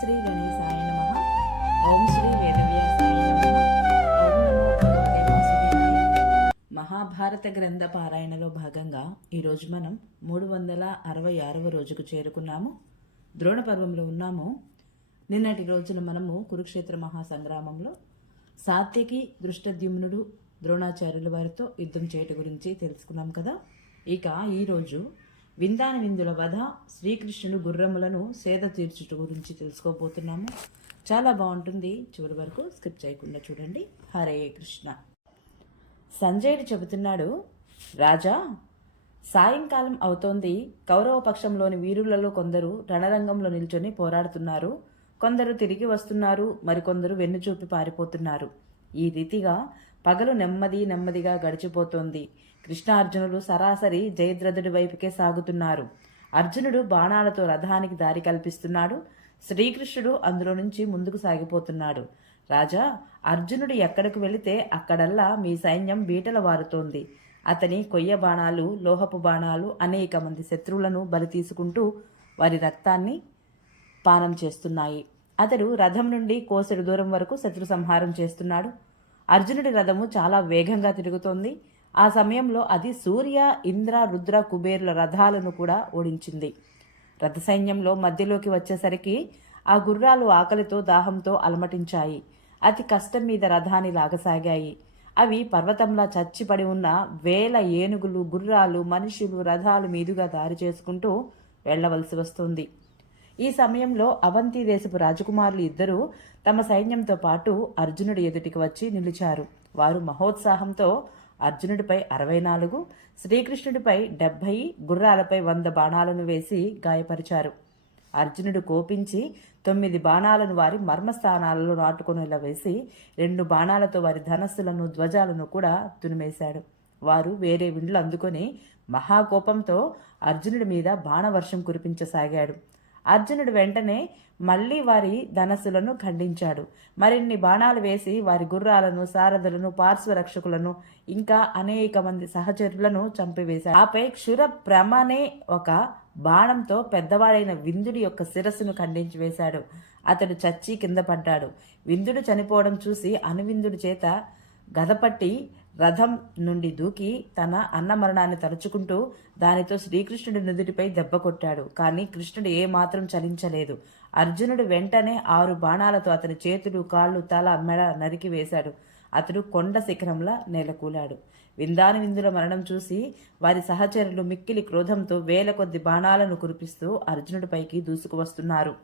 శ్రీ గణేశాయ నమ. ఓం శ్రీ వేదవ్యాసాయ నమ. ఓం నమో భగవతే మహాభారత గ్రంథ పారాయణలో భాగంగా ఈరోజు మనం మూడు వందల అరవై ఆరవ రోజుకు చేరుకున్నాము. ద్రోణ పర్వంలో ఉన్నాము. నిన్నటి రోజున మనము కురుక్షేత్ర మహాసంగ్రామంలో సాత్యకి దృష్టద్యుమ్నుడు ద్రోణాచార్యుల వారితో యుద్ధం చేయట గురించి తెలుసుకున్నాం కదా. ఇక ఈరోజు విందాన విందుల వధ శ్రీకృష్ణుడు గుర్రములను సేద తీర్చుట గురించి తెలుసుకోబోతున్నాము. చాలా బాగుంటుంది. చివరి వరకు స్కిప్ చేయకుండా చూడండి. హరే కృష్ణ. సంజయుడు చెబుతున్నాడు రాజా సాయంకాలం అవుతోంది. కౌరవ పక్షంలోని వీరులలో కొందరు రణరంగంలో నిల్చొని పోరాడుతున్నారు. కొందరు తిరిగి వస్తున్నారు. మరికొందరు వెన్నుచూపి పారిపోతున్నారు. ఈ రీతిగా పగలు నెమ్మది నెమ్మదిగా గడిచిపోతోంది. కృష్ణార్జునులు సరాసరి జయద్రథుడి వైపుకే సాగుతున్నారు. అర్జునుడు బాణాలతో రథానికి దారి కల్పిస్తున్నాడు. శ్రీకృష్ణుడు అందులో నుంచి ముందుకు సాగిపోతున్నాడు. రాజా అర్జునుడు ఎక్కడికి వెళితే అక్కడల్లా మీ సైన్యం బీటల వారుతోంది. అతని కొయ్య బాణాలు లోహపు బాణాలు అనేక మంది శత్రువులను బలి తీసుకుంటూ వారి రక్తాన్ని పానం చేస్తున్నాయి. అతడు రథం నుండి కోసెడు దూరం వరకు శత్రు సంహారం చేస్తున్నాడు. అర్జునుడి రథము చాలా వేగంగా తిరుగుతోంది. ఆ సమయంలో అది సూర్య ఇంద్ర రుద్ర కుబేరుల రథాలను కూడా ఓడించింది. రథ సైన్యంలో మధ్యలోకి వచ్చేసరికి ఆ గుర్రాలు ఆకలితో దాహంతో అలమటించాయి. అతి కష్టం మీద రథాన్ని లాగసాగాయి. అవి పర్వతంలా చచ్చిపడి ఉన్న వేల ఏనుగులు గుర్రాలు మనుషులు రథాలు మీదుగా దారి చేసుకుంటూ వెళ్ళవలసి వస్తుంది. ఈ సమయంలో అవంతి దేశపు రాజకుమారులు ఇద్దరూ తమ సైన్యంతో పాటు అర్జునుడి ఎదుటికి వచ్చి నిలిచారు. వారు మహోత్సాహంతో అర్జునుడిపై అరవై నాలుగు శ్రీకృష్ణుడిపై డెబ్భై గుర్రాలపై వంద బాణాలను వేసి గాయపరిచారు. అర్జునుడు కోపించి తొమ్మిది బాణాలను వారి మర్మస్థానాలలో నాటుకునేలా వేసి రెండు బాణాలతో వారి ధనస్సులను ధ్వజాలను కూడా తునిమేశాడు. వారు వేరే విండ్లు అందుకొని మహాకోపంతో అర్జునుడి మీద బాణవర్షం కురిపించసాగాడు. అర్జునుడు వెంటనే మళ్ళీ వారి ధనస్సులను ఖండించాడు. మరిన్ని బాణాలు వేసి వారి గుర్రాలను సారథులను పార్శ్వరక్షకులను ఇంకా అనేక మంది సహచరులను చంపివేశాడు. ఆపై క్షుర ప్రమనే ఒక బాణంతో పెద్దవాడైన విందుడి యొక్క శిరస్సును ఖండించి వేశాడు. అతడు చచ్చి కింద పడ్డాడు. విందుడు చనిపోవడం చూసి అనువిందుడి చేత గదపట్టి రథం నుండి దూకి తన అన్న మరణాన్ని తలుచుకుంటూ దానితో శ్రీకృష్ణుడి నుదుటిపై దెబ్బ కొట్టాడు. కానీ కృష్ణుడు ఏమాత్రం చలించలేదు. అర్జునుడు వెంటనే ఆరు బాణాలతో అతని చేతులు కాళ్ళు తల మెడ నరికి వేశాడు. అతడు కొండ శిఖరంలా నేలకూలాడు విందాని విందుల మరణం చూసి వారి సహచరులు మిక్కిలి క్రోధంతో వేల కొద్ది బాణాలను కురిపిస్తూ అర్జునుడిపైకి దూసుకువస్తున్నారు.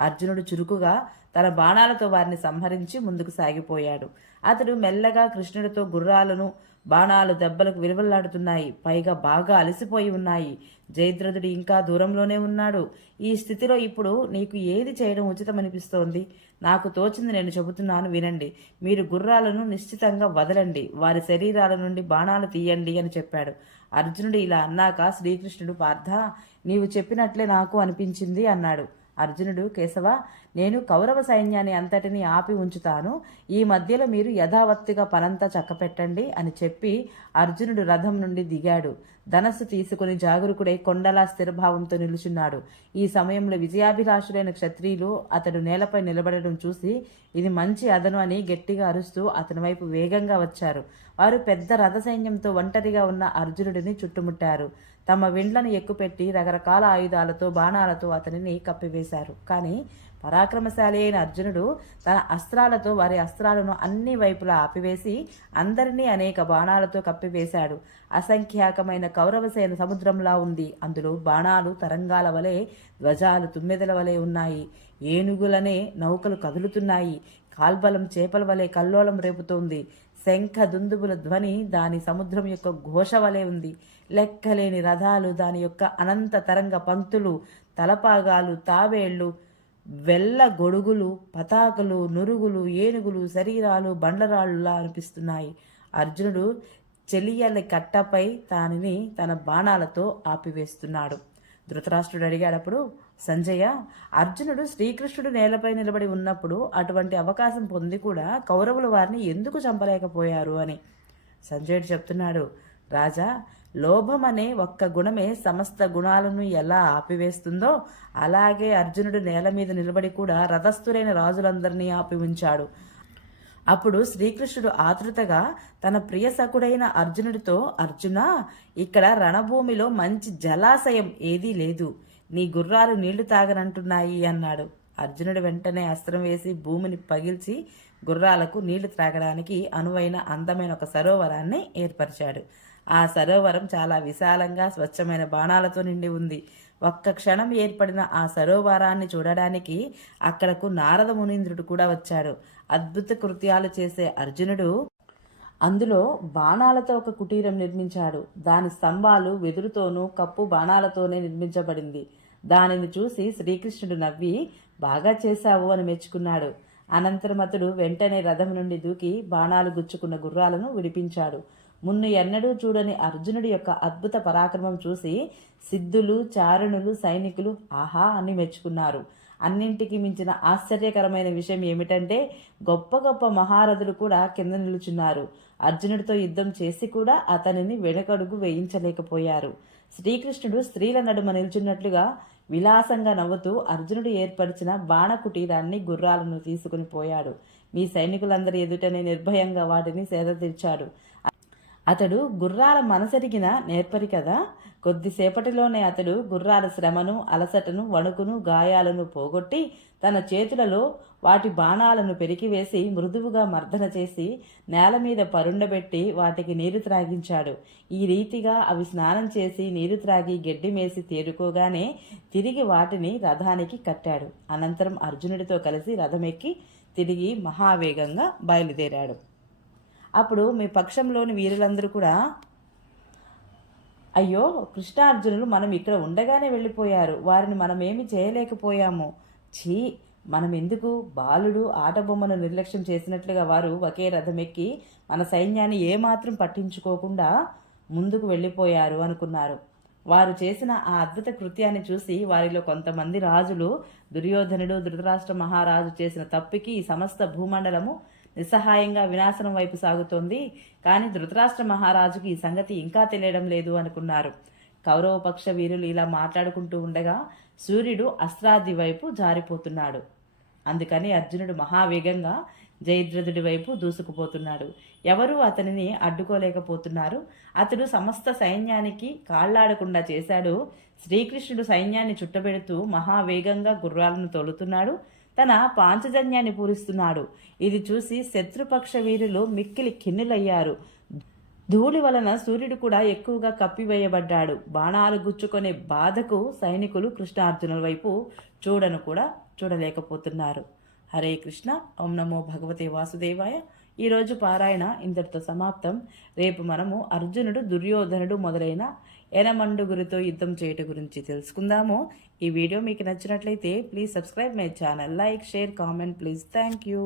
అర్జునుడు చురుకుగా తన బాణాలతో వారిని సంహరించి ముందుకు సాగిపోయాడు. అతడు మెల్లగా కృష్ణుడితో గుర్రాలను బాణాలు దెబ్బలకు విలువలాడుతున్నాయి పైగా బాగా అలసిపోయి ఉన్నాయి. జయద్రథుడు ఇంకా దూరంలోనే ఉన్నాడు. ఈ స్థితిలో ఇప్పుడు నీకు ఏది చేయడం ఉచితమనిపిస్తోంది? నాకు తోచింది నేను చెబుతున్నాను వినండి. మీరు గుర్రాలను నిశ్చితంగా వదలండి. వారి శరీరాల నుండి బాణాలు తీయండి అని చెప్పాడు. అర్జునుడు ఇలా అన్నాక శ్రీకృష్ణుడు పార్థ నీవు చెప్పినట్లే నాకు అనిపించింది అన్నాడు. అర్జునుడు కేశవ నేను కౌరవ సైన్యాన్ని అంతటిని ఆపి ఉంచుతాను. ఈ మధ్యలో మీరు యథావత్తుగా పనంతా చక్కపెట్టండి అని చెప్పి అర్జునుడు రథం నుండి దిగాడు. ధనస్సు తీసుకుని జాగరుకుడై కొండలా స్థిరభావంతో నిలుచున్నాడు. ఈ సమయంలో విజయాభిలాషులైన క్షత్రియులు అతడు నేలపై నిలబడడం చూసి ఇది మంచి అదను అని గట్టిగా అరుస్తూ అతని వైపు వేగంగా వచ్చారు. వారు పెద్ద రథ సైన్యంతో ఒంటరిగా ఉన్న అర్జునుడిని చుట్టుముట్టారు. తమ విండ్లను ఎక్కుపెట్టి రకరకాల ఆయుధాలతో బాణాలతో అతనిని కప్పివేశారు. కానీ పరాక్రమశాలి అయిన అర్జునుడు తన అస్త్రాలతో వారి అస్త్రాలను అన్ని వైపులా ఆపివేసి అందరినీ అనేక బాణాలతో కప్పివేశాడు. అసంఖ్యాకమైన కౌరవసేన సముద్రంలా ఉంది. అందులో బాణాలు తరంగాల వలె ధ్వజాలు తుమ్మెదల వలె ఉన్నాయి. ఏనుగులనే నౌకలు కదులుతున్నాయి. కాల్బలం చేపల వలె కల్లోలం రేపుతోంది. శంఖ దుందుబుల ధ్వని దాని సముద్రం యొక్క ఘోష వలె ఉంది. లెక్కలేని రథాలు దాని యొక్క అనంత తరంగ పంక్తులు తలపాగాలు తావేళ్ళు వెల్ల గొడుగులు పతాకలు నురుగులు ఏనుగులు శరీరాలు బండరాళ్ళులా అనిపిస్తున్నాయి. అర్జునుడు చెలియల కట్టపై దానిని తన బాణాలతో ఆపివేస్తున్నాడు. ధృతరాష్ట్రుడు అడిగాడప్పుడు సంజయ అర్జునుడు శ్రీకృష్ణుడు నేలపై నిలబడి ఉన్నప్పుడు అటువంటి అవకాశం పొంది కూడా కౌరవులు వారిని ఎందుకు చంపలేకపోయారు? అని. సంజయుడు చెప్తున్నాడు రాజా లోభం అనే ఒక్క గుణమే సమస్త గుణాలను ఎలా ఆపివేస్తుందో అలాగే అర్జునుడు నేల మీద నిలబడి కూడా రథస్థులైన రాజులందరినీ ఆపి ఉంచాడు అప్పుడు శ్రీకృష్ణుడు ఆతృతగా తన ప్రియ సకుడైన అర్జునుడితో అర్జున ఇక్కడ రణభూమిలో మంచి జలాశయం ఏదీ లేదు. నీ గుర్రాలు నీళ్ళు తాగనంటున్నాయి అన్నాడు. అర్జునుడు వెంటనే అస్త్రం వేసి భూమిని పగిల్చి గుర్రాలకు నీళ్ళు త్రాగడానికి అనువైన అందమైన ఒక సరోవరాన్ని ఏర్పరిచాడు. ఆ సరోవరం చాలా విశాలంగా స్వచ్ఛమైన బాణాలతో నిండి ఉంది. ఒక్క క్షణం ఏర్పడిన ఆ సరోవరాన్ని చూడడానికి అక్కడకు నారద మునీంద్రుడు కూడా వచ్చాడు. అద్భుత కృత్యాలు చేసే అర్జునుడు అందులో బాణాలతో ఒక కుటీరం నిర్మించాడు. దాని స్తంభాలు వెదురుతోనూ కప్పు బాణాలతోనే నిర్మించబడింది. దానిని చూసి శ్రీకృష్ణుడు నవ్వి బాగా చేశావు అని మెచ్చుకున్నాడు. అనంతరం అతడు వెంటనే రథం నుండి దూకి బాణాలు గుచ్చుకున్న గుర్రాలను విడిపించాడు. మున్ను ఎన్నడూ చూడని అర్జునుడి యొక్క అద్భుత పరాక్రమం చూసి సిద్ధులు చారణులు సైనికులు ఆహా అని మెచ్చుకున్నారు. అన్నింటికి మించిన ఆశ్చర్యకరమైన విషయం ఏమిటంటే గొప్ప గొప్ప మహారథులు కూడా కింద నిలుచున్నారు. అర్జునుడితో యుద్ధం చేసి కూడా అతనిని వెనుకడుగు వేయించలేకపోయారు. శ్రీకృష్ణుడు స్త్రీల నడుమ నిల్చున్నట్లుగా విలాసంగా నవ్వుతూ అర్జునుడు ఏర్పరిచిన బాణ కుటీరాన్ని గుర్రాలను తీసుకుని పోయాడు. మీ సైనికులందరి ఎదుటనే నిర్భయంగా వాటిని సేద తీర్చాడు అతడు గుర్రాల మనసరిగిన నేర్పరి కదా. కొద్దిసేపటిలోనే అతడు గుర్రాల శ్రమను అలసటను వణుకును గాయాలను పోగొట్టి తన చేతులలో వాటి బాణాలను పెరికివేసి మృదువుగా మర్దన చేసి నేల మీద పరుండబెట్టి వాటికి నీరు త్రాగించాడు. ఈ రీతిగా అవి స్నానం చేసి నీరు త్రాగి గడ్డిమేసి తేరుకోగానే తిరిగి వాటిని రథానికి కట్టాడు. అనంతరం అర్జునుడితో కలిసి రథమెక్కి తిరిగి మహావేగంగా బయలుదేరాడు. అప్పుడు మీ పక్షంలోని వీరులందరూ కూడా అయ్యో కృష్ణార్జునులు మనం ఇక్కడ ఉండగానే వెళ్ళిపోయారు. వారిని మనం ఏమి చేయలేకపోయాము. ఛీ మనం ఎందుకు బాలుడు ఆటబొమ్మను నిర్లక్ష్యం చేసినట్లుగా వారు ఒకే రథమెక్కి మన సైన్యాన్ని ఏమాత్రం పట్టించుకోకుండా ముందుకు వెళ్ళిపోయారు అనుకున్నారు. వారు చేసిన ఆ అద్భుత కృత్యాన్ని చూసి వారిలో కొంతమంది రాజులు దుర్యోధనుడు ధృతరాష్ట్ర మహారాజు చేసిన తప్పికి ఈ సమస్త భూమండలము నిస్సహాయంగా వినాశనం వైపు సాగుతోంది. కానీ ధృతరాష్ట్ర మహారాజుకి ఈ సంగతి ఇంకా తెలియడం లేదు అనుకున్నారు. కౌరవ పక్ష వీరులు ఇలా మాట్లాడుకుంటూ ఉండగా సూర్యుడు అస్త్రాది వైపు జారిపోతున్నాడు. అందుకని అర్జునుడు మహావేగంగా జయద్రథుడి వైపు దూసుకుపోతున్నాడు. ఎవరూ అతనిని అడ్డుకోలేకపోతున్నారు. అతడు సమస్త సైన్యానికి కాళ్ళాడకుండా చేశాడు. శ్రీకృష్ణుడు సైన్యాన్ని చుట్టబెడుతూ మహావేగంగా గుర్రాలను తోలుతున్నాడు. తన పాంచజన్యాన్ని పూరిస్తున్నాడు. ఇది చూసి శత్రుపక్ష వీరులు మిక్కిలి కిన్నులయ్యారు ధూళి వలన సూర్యుడు కూడా ఎక్కువగా కప్పివేయబడ్డాడు. బాణాలు గుచ్చుకునే బాధకు సైనికులు కృష్ణార్జునుల వైపు చూడను కూడా చూడలేకపోతున్నారు. హరే కృష్ణ. ఓం నమో భగవతే వాసుదేవాయ. ఈరోజు పారాయణ ఇంతటితో సమాప్తం. రేపు మనము అర్జునుడు దుర్యోధనుడు మొదలైన ఎనమండుగురితో యుద్ధం చేయటం గురించి తెలుసుకుందాము. ఈ వీడియో మీకు నచ్చినట్లయితే please subscribe my channel like share comment please. Thank you.